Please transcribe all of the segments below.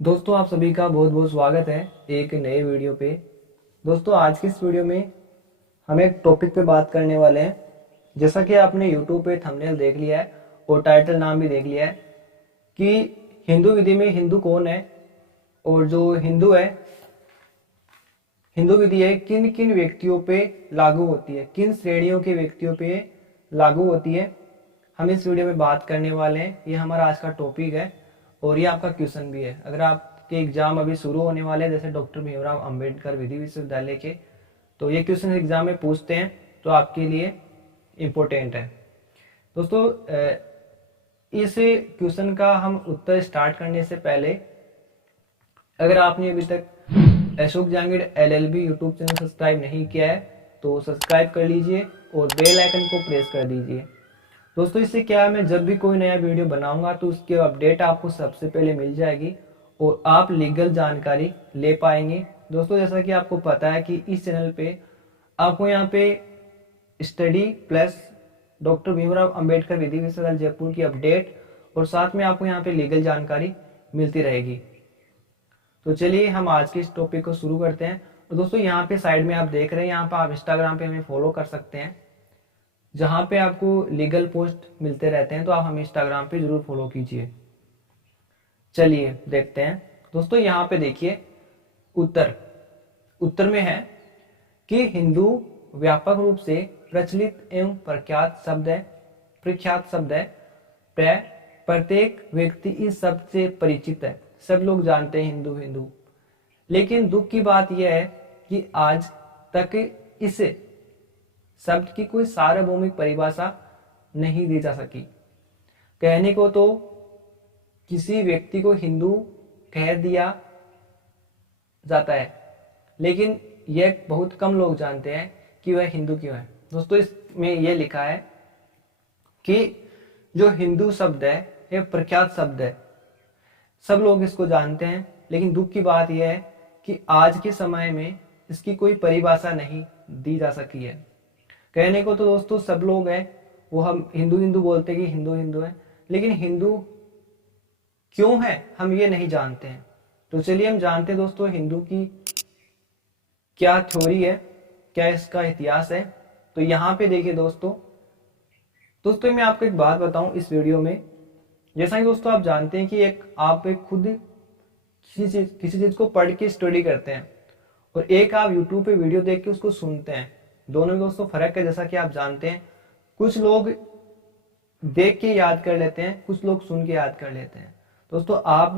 दोस्तों आप सभी का बहुत बहुत स्वागत है एक नए वीडियो पे। दोस्तों आज की इस वीडियो में हम एक टॉपिक पे बात करने वाले हैं। जैसा कि आपने यूट्यूब पे थंबनेल देख लिया है और टाइटल नाम भी देख लिया है कि हिंदू विधि में हिंदू कौन है और जो हिंदू है, हिंदू विधि है किन किन व्यक्तियों पे लागू होती है, किन श्रेणियों के व्यक्तियों पे लागू होती है, हम इस वीडियो में बात करने वाले हैं। ये हमारा आज का टॉपिक है और ये आपका क्वेश्चन भी है। अगर आपके एग्जाम अभी शुरू होने वाले हैं जैसे डॉक्टर भीमराव अंबेडकर विधि विश्वविद्यालय के, तो ये क्वेश्चन एग्जाम में पूछते हैं तो आपके लिए इम्पोर्टेंट है। दोस्तों इस क्वेश्चन का हम उत्तर स्टार्ट करने से पहले अगर आपने अभी तक Ashok Jahangir LLB YouTube channel subscribe नहीं किया है तो सब्सक्राइब कर लीजिए और बेल आइकन को प्रेस कर दीजिए। दोस्तों इससे क्या है, मैं जब भी कोई नया वीडियो बनाऊंगा तो उसकी अपडेट आपको सबसे पहले मिल जाएगी और आप लीगल जानकारी ले पाएंगे। दोस्तों जैसा कि आपको पता है कि इस चैनल पे आपको यहाँ पे study plus doctor Bhimrao Ambedkar विधि विश्वविद्यालय जयपुर की अपडेट और साथ में आपको यहाँ पे लीगल जानकारी मिलती रहेगी। तो चलिए हम आज के इस टॉपिक को शुरू करते हैं। तो दोस्तों यहाँ पे साइड में आप देख रहे हैं, यहाँ पे आप इंस्टाग्राम पे हमें फॉलो कर सकते हैं जहाँ पे आपको लीगल पोस्ट मिलते रहते हैं, तो आप हमें इंस्टाग्राम पे जरूर फॉलो कीजिए। चलिए देखते हैं। दोस्तों यहाँ पे देखिए उत्तर में है कि हिंदू व्यापक रूप से प्रचलित एवं प्रख्यात शब्द है। प्रत्येक व्यक्ति इस शब्द से परिचित है, सब लोग जानते हैं हिंदू हिंदू। लेकिन दुख की बात यह है कि आज तक इस शब्द की कोई सार्वभौमिक परिभाषा नहीं दी जा सकी। कहने को तो किसी व्यक्ति को हिंदू कह दिया जाता है, लेकिन यह बहुत कम लोग जानते हैं कि वह हिंदू क्यों है। दोस्तों इसमें यह लिखा है कि जो हिंदू शब्द है यह प्रख्यात शब्द है, सब लोग इसको जानते हैं, लेकिन दुख की बात यह है कि आज के समय में इसकी कोई परिभाषा नहीं दी जा सकी है। कहने को तो दोस्तों सब लोग हैं, वो हम हिंदू हिंदू बोलते हैं कि हिंदू हिंदू है, लेकिन हिंदू क्यों है हम ये नहीं जानते हैं। तो चलिए हम जानते हैं दोस्तों हिंदू की क्या थ्योरी है, क्या इसका इतिहास है। तो यहाँ पे देखिए दोस्तों मैं आपको एक बात बताऊं इस वीडियो में। जैसा कि दोस्तों आप जानते हैं कि आप खुद किसी चीज को पढ़ के स्टडी करते हैं और एक आप यूट्यूब पे वीडियो देख के उसको सुनते हैं, दोनों में दोस्तों फर्क है। जैसा कि आप जानते हैं कुछ लोग देख के याद कर लेते हैं, कुछ लोग सुन के याद कर लेते हैं। दोस्तों आप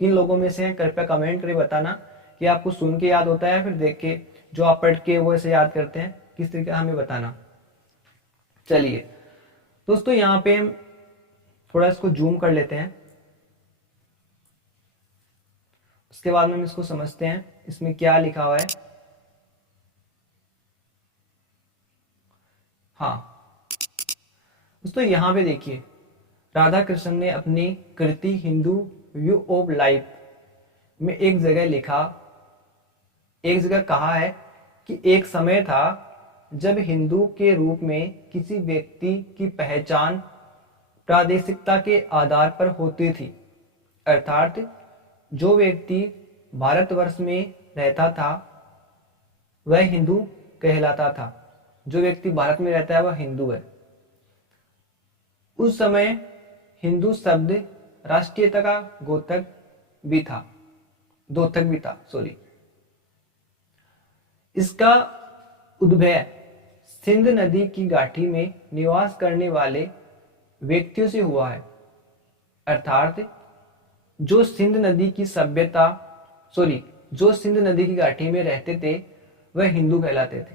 किन लोगों में से हैं, कृपया कमेंट करके बताना कि आपको सुन के याद होता है फिर देख के जो आप पढ़ के वो ऐसे याद करते हैं, किस तरीके हमें बताना। चलिए दोस्तों यहाँ पे हम थोड़ा इसको जूम कर लेते हैं, उसके बाद में हम इसको समझते हैं इसमें क्या लिखा हुआ है। हाँ दोस्तों यहाँ पे देखिए राधा कृष्ण ने अपनी कृति हिंदू व्यू ऑफ लाइफ में एक जगह कहा है कि एक समय था जब हिंदू के रूप में किसी व्यक्ति की पहचान प्रादेशिकता के आधार पर होती थी, अर्थात जो व्यक्ति भारतवर्ष में रहता था वह हिंदू कहलाता था। जो व्यक्ति भारत में रहता है वह हिंदू है। उस समय हिंदू शब्द राष्ट्रीयता का द्योतक भी था। इसका उद्भव सिंध नदी की घाटी में निवास करने वाले व्यक्तियों से हुआ है, अर्थात जो सिंध नदी की घाटी में रहते थे वह हिंदू कहलाते थे।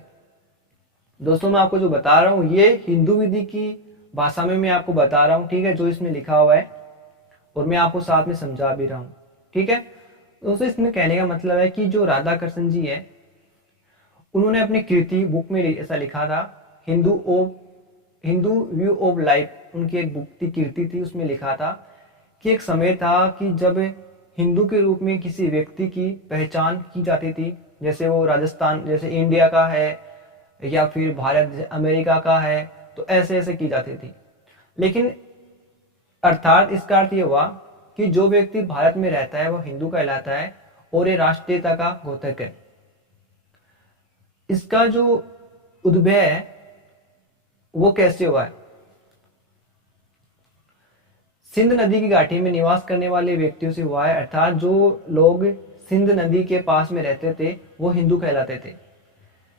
दोस्तों मैं आपको जो बता रहा हूं ये हिंदू विधि की भाषा में मैं आपको बता रहा हूं, ठीक है, जो इसमें लिखा हुआ है और मैं आपको साथ में समझा भी रहा हूं, ठीक है। दोस्तों इसमें कहने का मतलब है कि जो राधा कृष्ण जी है उन्होंने अपनी कीर्ति बुक में ऐसा लिखा था, हिंदू व्यू ऑफ लाइफ उनकी एक बुक की कीर्ति थी, उसमें लिखा था कि एक समय था कि जब हिंदू के रूप में किसी व्यक्ति की पहचान की जाती थी, जैसे वो राजस्थान जैसे इंडिया का है या फिर भारत अमेरिका का है, तो ऐसे ऐसे की जाती थी। लेकिन अर्थात इसका अर्थ ये हुआ कि जो व्यक्ति भारत में रहता है वह हिंदू कहलाता है और ये राष्ट्रीयता का घोतक है। इसका जो उद्भव है वो कैसे हुआ है? सिंध नदी की घाटी में निवास करने वाले व्यक्तियों से हुआ है, अर्थात जो लोग सिंध नदी के पास में रहते थे वो हिंदू कहलाते थे।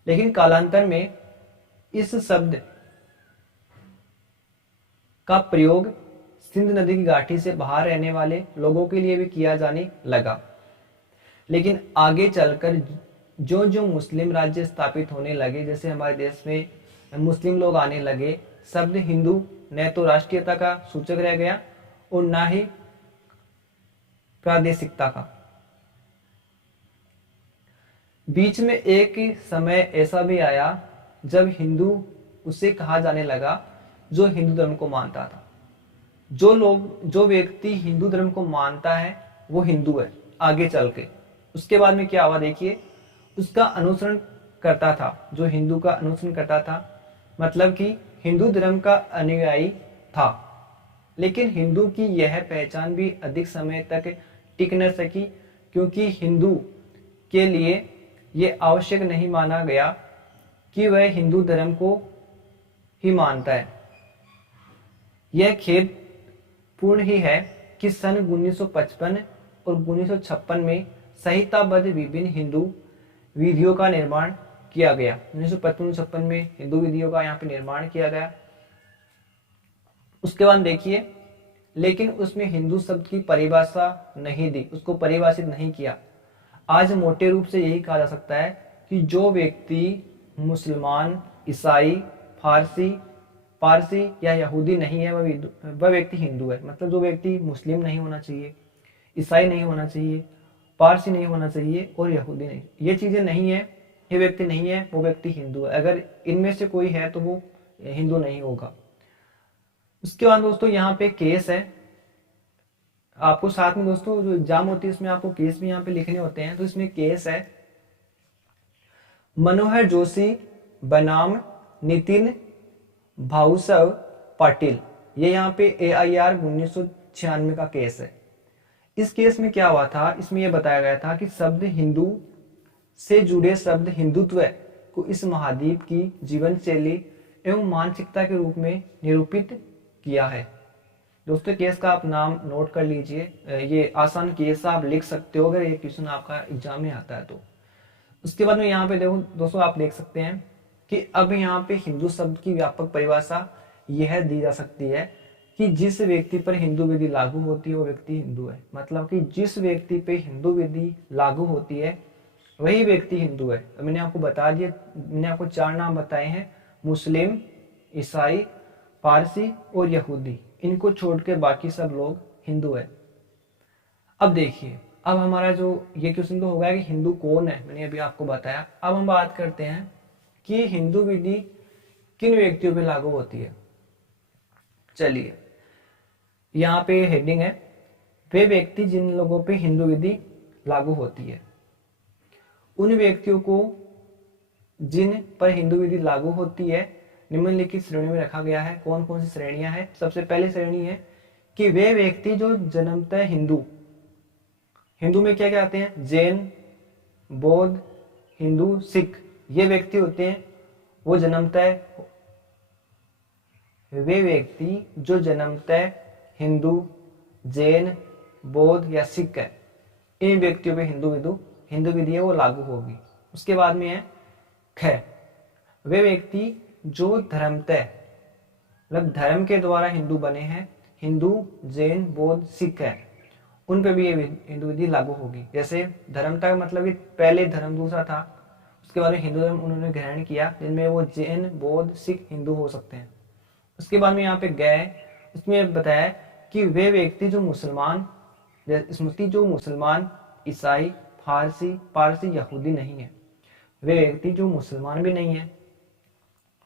लेकिन कालांतर में इस शब्द का प्रयोग सिंध नदी की घाटी से बाहर रहने वाले लोगों के लिए भी किया जाने लगा। लेकिन आगे चलकर जो जो मुस्लिम राज्य स्थापित होने लगे, जैसे हमारे देश में मुस्लिम लोग आने लगे, शब्द हिंदू न तो राष्ट्रीयता का सूचक रह गया और ना ही प्रादेशिकता का। बीच में एक समय ऐसा भी आया जब हिंदू उसे कहा जाने लगा जो हिंदू धर्म को मानता था। जो व्यक्ति हिंदू धर्म को मानता है वो हिंदू है। आगे चल के उसके बाद में क्या हुआ देखिए, उसका अनुसरण करता था, जो हिंदू का अनुसरण करता था, मतलब कि हिंदू धर्म का अनुयायी था। लेकिन हिंदू की यह पहचान भी अधिक समय तक टिक न सकी, क्योंकि हिंदू के लिए यह आवश्यक नहीं माना गया कि वह हिंदू धर्म को ही मानता है। यह खेद पूर्ण ही है कि सन 1955 और 1956 में संहिताबद्ध विभिन्न हिंदू विधियों का निर्माण किया गया। 1955 में हिंदू विधियों का यहाँ पे निर्माण किया गया। उसके बाद देखिए, लेकिन उसमें हिंदू शब्द की परिभाषा नहीं दी, उसको परिभाषित नहीं किया। आज मोटे रूप से यही कहा जा सकता है कि जो व्यक्ति मुसलमान, ईसाई, पारसी या यहूदी नहीं है वह व्यक्ति हिंदू है। मतलब जो व्यक्ति मुस्लिम नहीं होना चाहिए, ईसाई नहीं होना चाहिए, पारसी नहीं होना चाहिए और यहूदी नहीं, ये चीजें नहीं है, ये व्यक्ति नहीं है, वो व्यक्ति हिंदू है। अगर इनमें से कोई है तो वो हिंदू नहीं होगा। उसके बाद दोस्तों यहाँ पे केस है, आपको साथ में दोस्तों जो एग्जाम होती है उसमें आपको केस भी यहाँ पे लिखने होते हैं। तो इसमें केस है मनोहर जोशी बनाम नितिन भाऊसव पाटिल, ये यहाँ पे AIR 1996 का केस है। इस केस में क्या हुआ था, इसमें यह बताया गया था कि शब्द हिंदू से जुड़े शब्द हिंदुत्व को इस महाद्वीप की जीवन शैली एवं मानसिकता के रूप में निरूपित किया है। दोस्तों केस का आप नाम नोट कर लीजिए, ये आसान केस आप लिख सकते हो अगर ये क्वेश्चन आपका एग्जाम में आता है तो। उसके बाद में यहाँ पे देखो दोस्तों, आप देख सकते हैं कि अब यहाँ पे हिंदू शब्द की व्यापक परिभाषा यह दी जा सकती है कि जिस व्यक्ति पर हिंदू विधि लागू होती है वो व्यक्ति हिंदू है। मतलब कि जिस व्यक्ति पे हिंदू विधि लागू होती है वही व्यक्ति हिंदू है। मैंने आपको बता दिया, मैंने आपको 4 नाम बताए हैं, मुस्लिम, ईसाई, पारसी और यहूदी। इनको छोड़ के बाकी सब लोग हिंदू है। अब देखिए, अब हमारा जो ये क्वेश्चन तो हो गया कि हिंदू कौन है, मैंने अभी आपको बताया। अब हम बात करते हैं कि हिंदू विधि किन व्यक्तियों पे लागू होती है। चलिए यहाँ पे हेडिंग है, वे व्यक्ति जिन लोगों पे हिंदू विधि लागू होती है। उन व्यक्तियों को जिन पर हिंदू विधि लागू होती है निम्नलिखित श्रेणी में रखा गया है। कौन कौन सी श्रेणियां हैं? सबसे पहली श्रेणी है कि वे व्यक्ति जो जन्मतः हिंदू में क्या क्या आते हैं? जैन, बौद्ध, हिंदू, सिख, ये व्यक्ति होते हैं वो जन्मतः, वे व्यक्ति जो जन्मतः हिंदू, जैन, बौद्ध या सिख है, इन व्यक्तियों पे हिंदू विधि है वो लागू होगी। उसके बाद में है ख, वे व्यक्ति जो धर्मतः मतलब धर्म के द्वारा हिंदू बने हैं, हिंदू, जैन, बौद्ध, सिख है, उन पे भी ये हिंदू विधि लागू होगी। जैसे धर्मतः मतलब कि पहले धर्म दूसरा था, उसके बाद में हिंदू धर्म उन्होंने ग्रहण किया, जिनमें वो जैन, बौद्ध, सिख, हिंदू हो सकते हैं। उसके बाद में यहाँ पे गए, उसमें बताया कि वे व्यक्ति जो मुसलमान, ईसाई, पारसी, यहूदी नहीं है, वे व्यक्ति जो मुसलमान भी नहीं है,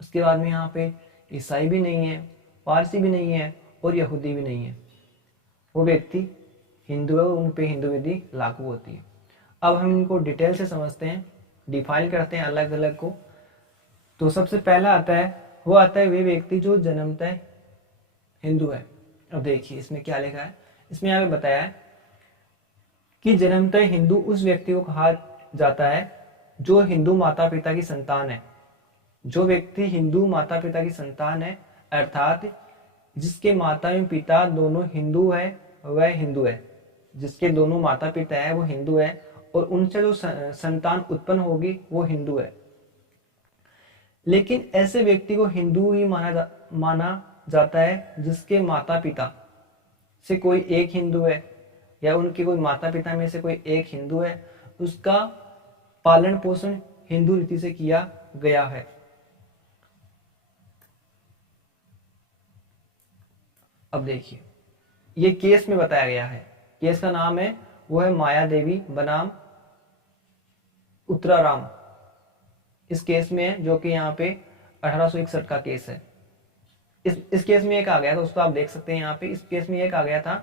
उसके बाद में यहाँ पे ईसाई भी नहीं है, पारसी भी नहीं है और यहूदी भी नहीं है, वो व्यक्ति हिंदू है, उन पे हिंदू विधि लागू होती है। अब हम इनको डिटेल से समझते हैं, डिफाइन करते हैं अलग अलग को। तो सबसे पहला आता है, वो आता है वे व्यक्ति जो जन्मतः हिंदू है। अब देखिए इसमें क्या लिखा है, इसमें यहाँ पे बताया है कि जन्मतः हिंदू उस व्यक्ति को कहा जाता है जो हिंदू माता पिता की संतान है। जो व्यक्ति हिंदू माता पिता की संतान है अर्थात जिसके माता एवं पिता दोनों हिंदू है वह हिंदू है। जिसके दोनों माता पिता है वो हिंदू है और उनसे जो संतान उत्पन्न होगी वो हिंदू है। लेकिन ऐसे व्यक्ति को हिंदू ही माना जाता है जिसके माता पिता से कोई एक हिंदू है या उनके कोई माता पिता में से कोई एक हिंदू है, उसका पालन पोषण हिंदू रीति से किया गया है। अब देखिए ये केस में बताया गया है। केस का नाम है वो है माया देवी बनाम उत्तराराम। इस केस में है जो कि यहाँ पे 1861 का केस है। इस केस में एक आ गया था दोस्तों, आप देख सकते हैं यहाँ पे इस केस में एक आ गया था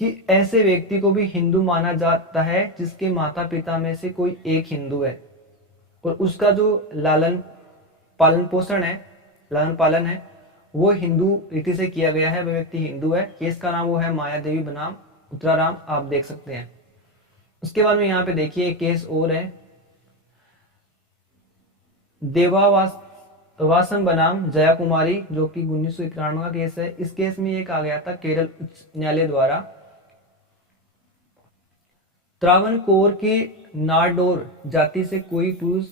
कि ऐसे व्यक्ति को भी हिंदू माना जाता है जिसके माता पिता में से कोई एक हिंदू है और उसका जो लालन पालन है वो हिंदू रीति से किया गया है, वह व्यक्ति हिंदू है। केस का नाम वो है माया देवी बनाम उत्तराराम, आप देख सकते हैं। उसके बाद में यहाँ पे देखिए एक केस और है देवावासन बनाम जया कुमारी, जो कि 1991 का केस है। इस केस में एक आ गया था केरल उच्च न्यायालय द्वारा त्रावणकोर के नारडोर जाति से कोई पुरुष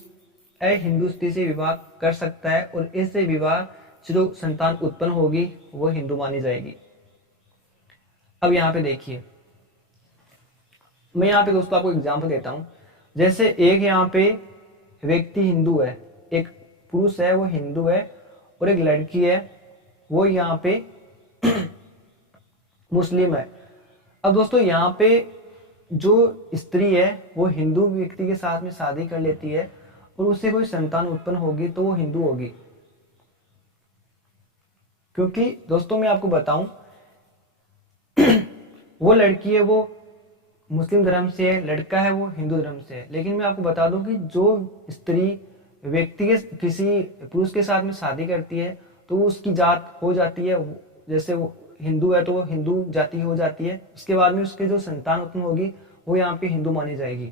अहिंदू स्त्री से विवाह कर सकता है और इससे विवाह से जो संतान उत्पन्न होगी वो हिंदू मानी जाएगी। अब यहाँ पे देखिए मैं यहाँ पे दोस्तों आपको एग्जांपल देता हूं। जैसे एक यहाँ पे व्यक्ति हिंदू है, एक पुरुष है वो हिंदू है और एक लड़की है वो यहाँ पे मुस्लिम है। अब दोस्तों यहाँ पे जो स्त्री है वो हिंदू व्यक्ति के साथ में शादी कर लेती है और उससे कोई संतान उत्पन्न होगी तो वो हिंदू होगी। क्योंकि दोस्तों मैं आपको बताऊं वो लड़की है वो मुस्लिम धर्म से है, लड़का है वो हिंदू धर्म से है। लेकिन मैं आपको बता दूं कि जो स्त्री व्यक्ति के किसी पुरुष के साथ में शादी करती है तो उसकी जात हो जाती है, जैसे वो हिंदू है तो वो हिंदू जाति हो जाती है। उसके बाद में उसके जो संतान उत्पन्न होगी वो यहाँ पे हिंदू मानी जाएगी।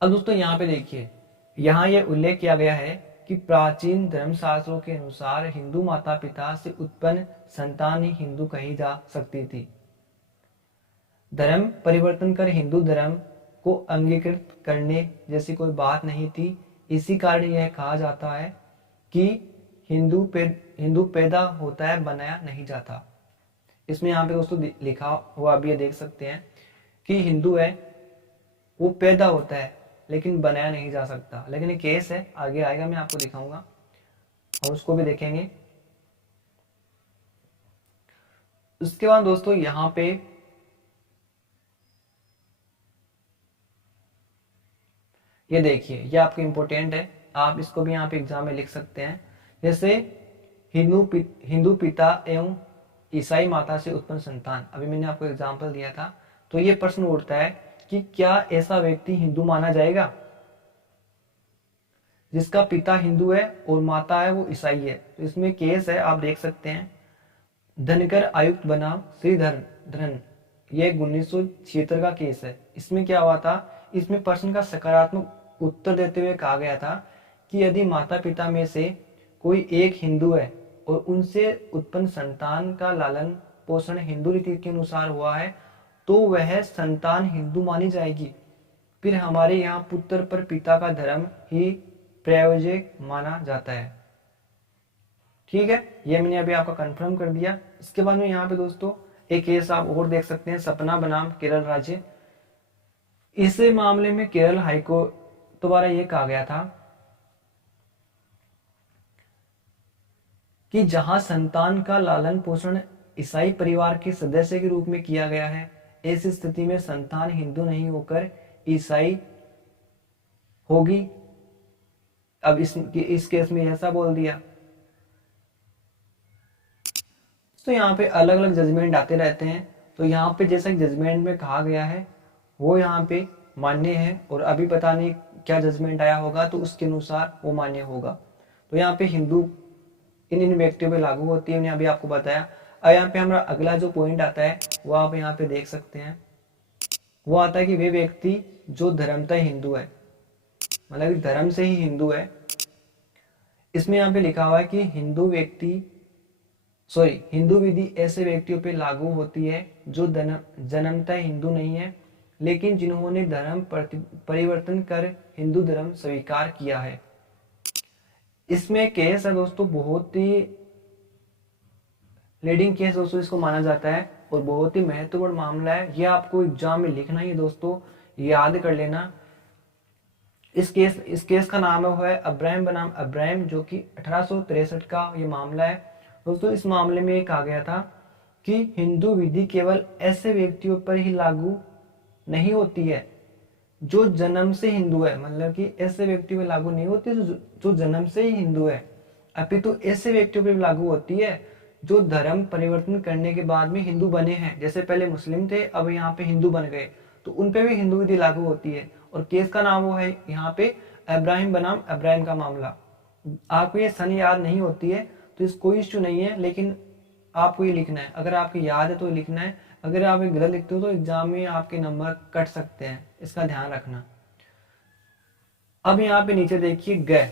अब दोस्तों यहाँ पे देखिए यहाँ ये उल्लेख किया गया है कि प्राचीन धर्मशास्त्रों के अनुसार हिंदू माता पिता से उत्पन्न संतान ही हिंदू कही जा सकती थी। धर्म परिवर्तन कर हिंदू धर्म को अंगीकृत करने जैसी कोई बात नहीं थी। इसी कारण यह कहा जाता है कि हिंदू पैदा होता है, बनाया नहीं जाता। इसमें यहाँ पे दोस्तों लिखा हुआ आप ये देख सकते हैं कि हिंदू है वो पैदा होता है लेकिन बनाया नहीं जा सकता। लेकिन ये केस है, आगे आएगा मैं आपको दिखाऊंगा और उसको भी देखेंगे। उसके बाद दोस्तों यहाँ पे ये देखिए ये आपके इंपॉर्टेंट है, आप इसको भी यहाँ पे एग्जाम में लिख सकते हैं। जैसे हिंदू पिता एवं ईसाई माता से उत्पन्न संतान, अभी मैंने आपको एग्जाम्पल दिया था। तो ये प्रश्न उठता है कि क्या ऐसा व्यक्ति हिंदू माना जाएगा जिसका पिता हिंदू है और माता है वो ईसाई है। तो इसमें केस है, आप देख सकते हैं धनकर आयुक्त बनाम श्रीधरन, ये 1976 का केस है। इसमें क्या हुआ था, इसमें प्रश्न का सकारात्मक उत्तर देते हुए कहा गया था कि यदि माता पिता में से कोई एक हिंदू है और उनसे उत्पन्न संतान का लालन पोषण हिंदू रीति के अनुसार हुआ है तो वह संतान हिंदू मानी जाएगी। फिर हमारे यहाँ पुत्र पर पिता का धर्म ही प्रयोजक माना जाता है। ठीक है, ये मैंने अभी आपका कंफर्म कर दिया। इसके बाद में यहाँ पे दोस्तों एक केस आप और देख सकते हैं, सपना बनाम केरल राज्य। इस मामले में केरल हाईकोर्ट द्वारा ये कहा गया था कि जहां संतान का लालन पोषण ईसाई परिवार के सदस्य के रूप में किया गया है, ऐसी स्थिति में संतान हिंदू नहीं होकर ईसाई होगी। अब इस केस में ऐसा बोल दिया। तो यहाँ पे अलग अलग जजमेंट आते रहते हैं। तो यहाँ पे जैसा जजमेंट में कहा गया है वो यहाँ पे मान्य है, और अभी पता नहीं क्या जजमेंट आया होगा तो उसके अनुसार वो मान्य होगा। तो यहाँ पे हिंदू इन इन व्यक्तियों पे लागू होती है, मैंने अभी आपको बताया। अब यहाँ पे हमारा अगला जो पॉइंट आता है वो आप यहाँ पे देख सकते हैं, वो आता है कि वे व्यक्ति जो धर्मतः हिंदू है, मतलब धर्म से ही हिंदू है। इसमें यहाँ पे लिखा हुआ है कि हिंदू विधि ऐसे व्यक्तियों पे लागू होती है जो जन्मतः हिंदू नहीं है, लेकिन जिन्होंने धर्म परिवर्तन कर हिंदू धर्म स्वीकार किया है। इसमें केस है दोस्तों, बहुत ही लीडिंग केस दोस्तों इसको माना जाता है, और बहुत ही महत्वपूर्ण मामला है। यह आपको एग्जाम में लिखना ही है दोस्तों, याद कर लेना। इस केस का नाम है अब्राहम बनाम अब्राहम, जो कि 1863 का ये मामला है दोस्तों। इस मामले में कहा गया था कि हिंदू विधि केवल ऐसे व्यक्तियों पर ही लागू नहीं होती है जो जन्म से हिंदू है, मतलब कि ऐसे व्यक्तियों पर लागू नहीं होती जो जन्म से ही हिंदू है, अपितु ऐसे व्यक्तियों पर लागू होती है जो धर्म परिवर्तन करने के बाद में हिंदू बने हैं। जैसे पहले मुस्लिम थे, अब यहाँ पे हिंदू बन गए, तो उन पे भी हिंदू विधि लागू होती है। और केस का नाम वो है यहाँ पे अब्राहम बनाम अब्राहम का मामला। आपको ये सन याद नहीं होती है तो इस कोई इश्यू नहीं है, लेकिन आपको ये लिखना है। अगर आपको याद है तो लिखना है, अगर आप ये गलत लिखते हो तो एग्जाम में आपके नंबर कट सकते हैं, इसका ध्यान रखना। अब यहाँ पे नीचे देखिए गए।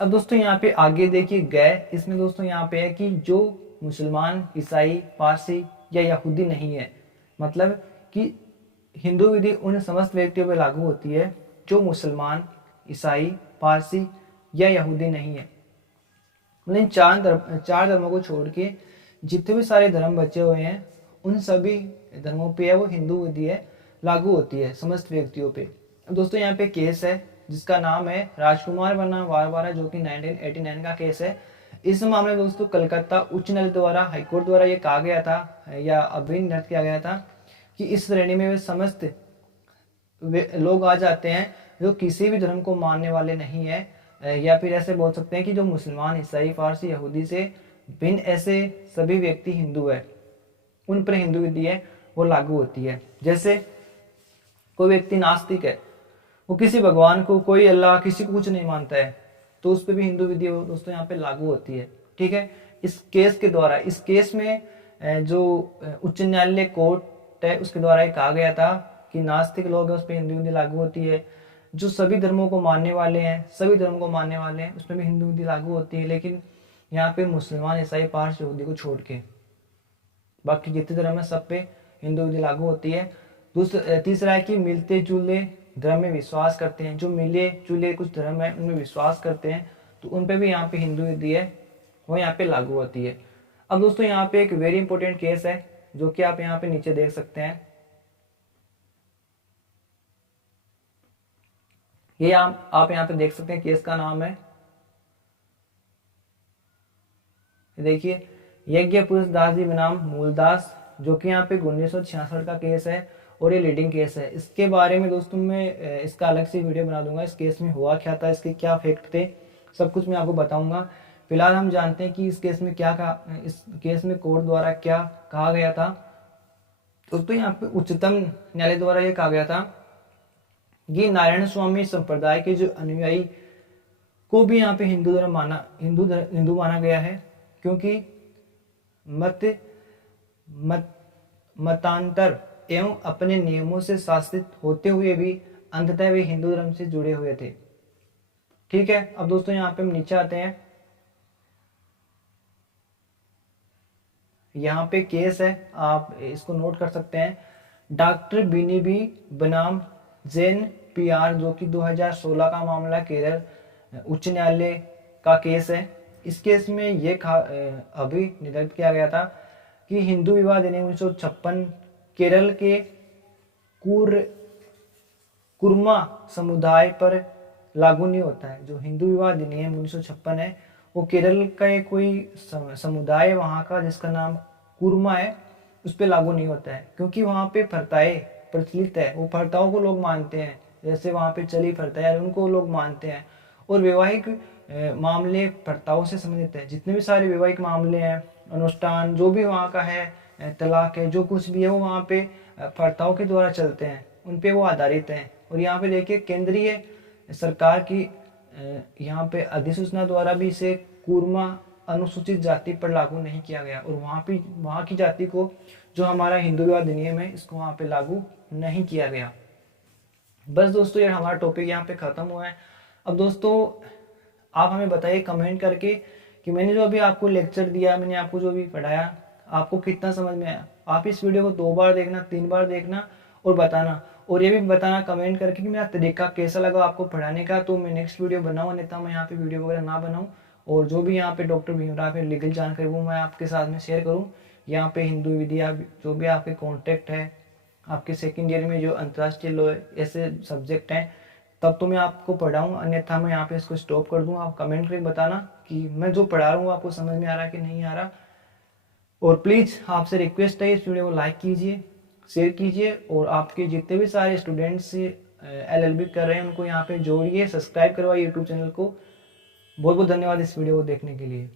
अब दोस्तों यहाँ पे आगे देखिए गए, इसमें दोस्तों यहाँ पे है कि जो मुसलमान, ईसाई, पारसी या यहूदी नहीं है, मतलब कि हिंदू विधि उन समस्त व्यक्तियों पर लागू होती है जो मुसलमान, ईसाई, पारसी या यहूदी नहीं है। मतलब चार धर्मों को छोड़ के जितने भी सारे धर्म बचे हुए हैं उन सभी धर्मों पे है वो हिंदू विधि है लागू होती है समस्त व्यक्तियों पे। अब दोस्तों यहाँ पे केस है जिसका नाम है राजकुमार बनाम वारवारा, जो कि 1989 का केस है। इस मामले में दोस्तों कलकत्ता उच्च न्यायालय द्वारा, हाईकोर्ट द्वारा ये कहा गया था या अभी निर्णय किया गया था कि इस श्रेणी में वे समस्त लोग आ जाते हैं जो किसी भी धर्म को मानने वाले नहीं है, या फिर ऐसे बोल सकते हैं कि जो मुसलमान, ईसाई, फारसी, यहूदी से भिन्न ऐसे सभी व्यक्ति हिंदू है, उन पर हिंदू विधि है वो लागू होती है। जैसे कोई व्यक्ति नास्तिक है, वो किसी भगवान को, कोई अल्लाह, किसी को कुछ नहीं मानता है, तो उस पर भी हिंदू विधि दोस्तों यहाँ पे लागू होती है। ठीक है, इस केस के द्वारा, इस केस में जो उच्च न्यायालय कोर्ट है उसके द्वारा ये कहा गया था कि नास्तिक लोग हैं उस पर हिंदू विधि लागू होती है, जो सभी धर्मों को मानने वाले हैं, सभी धर्मों को मानने वाले हैं उसमें भी हिंदू विधि लागू होती है, लेकिन यहाँ पे मुसलमान, ईसाई, पारसी, यहूदी को छोड़ के बाकी जितने धर्म है सब पे हिंदू विधि लागू होती है। तीसरा है कि मिलते जुले धर्म में विश्वास करते हैं, जो मिले जुले कुछ धर्म है उनमें विश्वास करते हैं तो उन पे भी यहाँ पे हिंदू विधि है वो यहाँ पे लागू होती है। अब दोस्तों यहाँ पे एक वेरी इंपॉर्टेंट केस है जो कि आप यहाँ पे नीचे देख सकते हैं। ये आप यहाँ पे देख सकते हैं, केस का नाम है, देखिए, यज्ञ पुरुष दास जी बनाम मूलदास, जो कि यहाँ पे 1966 का केस है और ये लीडिंग केस है। इसके बारे में दोस्तों मैं इसका अलग से वीडियो बना दूंगा, इस केस में हुआ क्या था, इसके क्या फैक्ट थे, सब कुछ मैं आपको बताऊंगा। फिलहाल हम जानते हैं कि इस केस में क्या कहा, इस केस में कोर्ट द्वारा क्या कहा गया था। दोस्तों यहाँ पे उच्चतम न्यायालय द्वारा ये कहा गया था कि नारायण स्वामी संप्रदाय के जो अनुयायी को भी यहाँ पे हिंदू माना गया है, क्योंकि मतांतर एवं अपने नियमों से शासित होते हुए भी अंततः वे हिंदू धर्म से जुड़े हुए थे। ठीक है, अब दोस्तों यहाँ पे हम नीचे आते हैं। यहाँ पे केस है, आप इसको नोट कर सकते हैं, डॉक्टर बिनीबी बनाम जैन पीआर, जो कि 2016 का मामला, केरल उच्च न्यायालय का केस है। इस केस में ये अभी निर्धारित किया गया था कि हिंदू विवाह अधिनियम 1956 केरल के कुर्मा समुदाय पर लागू नहीं होता है। जो हिंदू विवाह अधिनियम 1956 है वो केरल का एक कोई समुदाय वहाँ का जिसका नाम कुर्मा है उस पर लागू नहीं होता है, क्योंकि वहाँ पे प्रथाएं प्रचलित है, वो प्रथाओं को लोग मानते हैं, जैसे वहाँ पे चली प्रथाएं उनको लोग मानते हैं, और वैवाहिक मामले प्रथाओं से संबंधित है। जितने भी सारे वैवाहिक मामले हैं, अनुष्ठान जो भी वहाँ का है, तलाक है, जो कुछ भी है वो वहाँ पे प्रथाओं के द्वारा चलते हैं, उन पे वो आधारित हैं। और यहाँ पे देखिए केंद्रीय सरकार की यहाँ पे अधिसूचना द्वारा भी इसे कूर्मा अनुसूचित जाति पर लागू नहीं किया गया, और वहाँ की जाति को जो हमारा हिंदू विवाह अधिनियम है इसको वहाँ पे लागू नहीं किया गया। बस दोस्तों ये हमारा टॉपिक यहाँ पे खत्म हुआ है। अब दोस्तों आप हमें बताइए कमेंट करके कि मैंने जो अभी आपको लेक्चर दिया, मैंने आपको जो भी पढ़ाया, आपको कितना समझ में आया। आप इस वीडियो को 2 बार देखना, 3 बार देखना और बताना, और ये भी बताना कमेंट करके कि मेरा तरीका कैसा लगा आपको पढ़ाने का, तो मैं नेक्स्ट वीडियो बनाऊँ, अन्यथा मैं यहाँ पे वीडियो वगैरह ना बनाऊँ। और जो भी यहाँ पे डॉक्टर भीमराव है लीगल जानकारी वो मैं आपके साथ में शेयर करूँ। यहाँ पे हिंदू विद्या जो भी आपके कॉन्टेक्ट है, आपके सेकेंड ईयर में जो अंतर्राष्ट्रीय लॉ ऐसे सब्जेक्ट हैं, तब तो मैं आपको पढ़ाऊँ, अन्यथा मैं यहाँ पे इसको स्टॉप कर दूँ। आप कमेंट करके बताना कि मैं जो पढ़ा रहा हूँ आपको समझ में आ रहा है कि नहीं आ रहा। और प्लीज़ आपसे रिक्वेस्ट है, इस वीडियो को लाइक कीजिए, शेयर कीजिए, और आपके जितने भी सारे स्टूडेंट्स LLB कर रहे हैं उनको यहाँ पे जोड़िए, सब्सक्राइब करवाइए यूट्यूब चैनल को। बहुत बहुत धन्यवाद इस वीडियो को देखने के लिए।